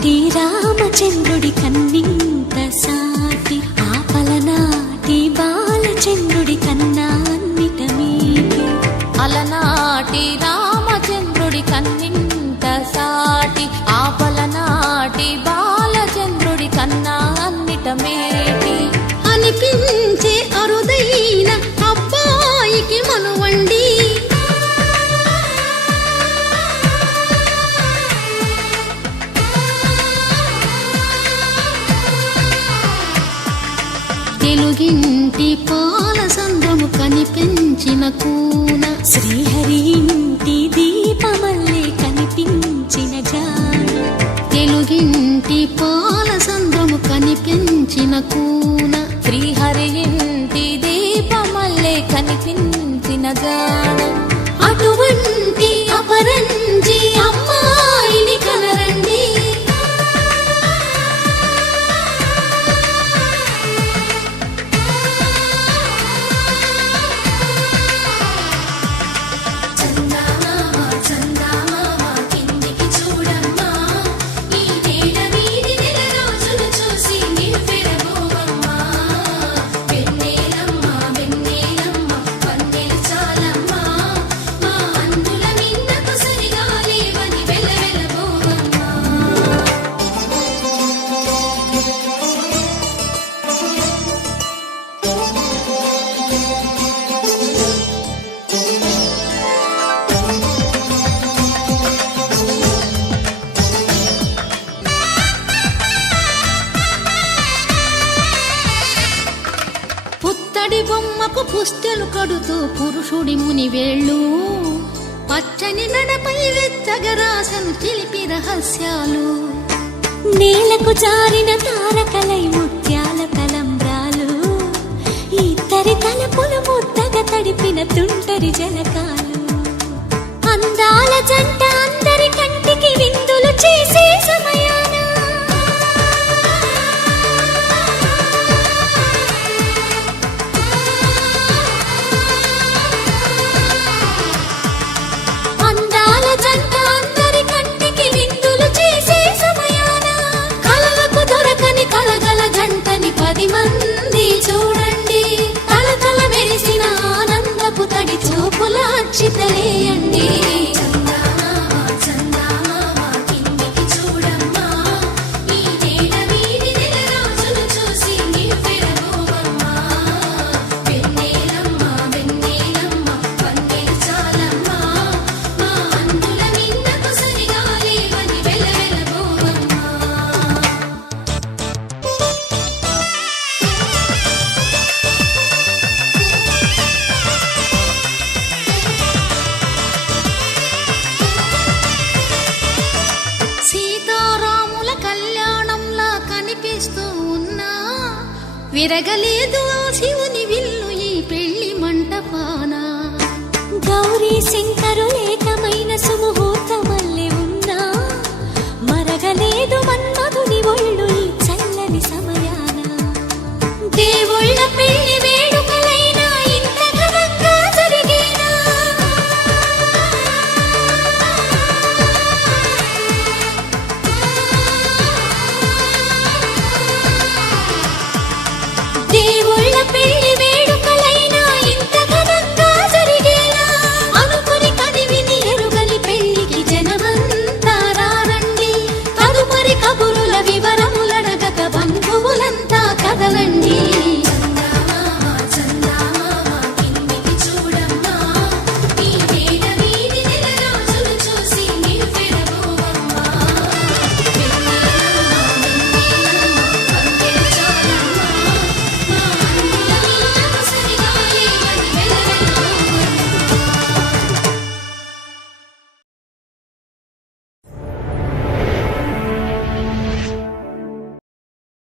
అలనాటి రామచంద్రుడి కన్నింత సాటి, ఆపలనాటి బాలచంద్రుడి కన్నా అన్నిట మీటి. అలనాటి రామచంద్రుడి కన్నింత సాటి, ఆపలనాటి బాలచంద్రుడి కన్నా అన్నిట మేటి. అనిపించే అరుదైన అబ్బాయికి మనువండి, తెలుగింటి పాలసంద్రము కనిపించిన కూన, శ్రీహరి ఇంటి దీపమల్లే కనిపించిన జాడ. తెలుగింటి పాలసంద్రము కనిపించిన కూన, శ్రీహరి ఇంటి దీపమల్లే కనిపించిన జాడ. అటువంటి అపరంజి అమ్మాయిని కనరండి, పుత్తడి బొమ్మకు పుస్తెలు కడుతూ పురుషుడి ముని వేళ్ళు, పచ్చని నడపై వెచ్చగరాసను చిలిపి రహస్యాలు. నేలకు జారిన తారకలై ముత్యాల తలంబ్రాలు, ఇద్దరి తలపులు ముద్దగా తడిపిన తుంటరి జలకాలు. అందాల జంట అందరి కంటికి విందులు చేసే సమయాన, అందాల జంట అందరి కంటికి విందులు చేసే సమయాన, కలలకు దొరకని కలగల జంటని 10 మంది చూడండి. కలకల మెరిసిన ఆనందపు తడి చూపుల అక్షితలేయండి. సీతారాముల కళ్యాణంలా కనిపిస్తూ ఉన్నా, విరగలేదు ఆ శివుని విల్లు ఈ పెళ్లి మంటపాన. గౌరీ శంకరులేకమైన సుముహూర్తం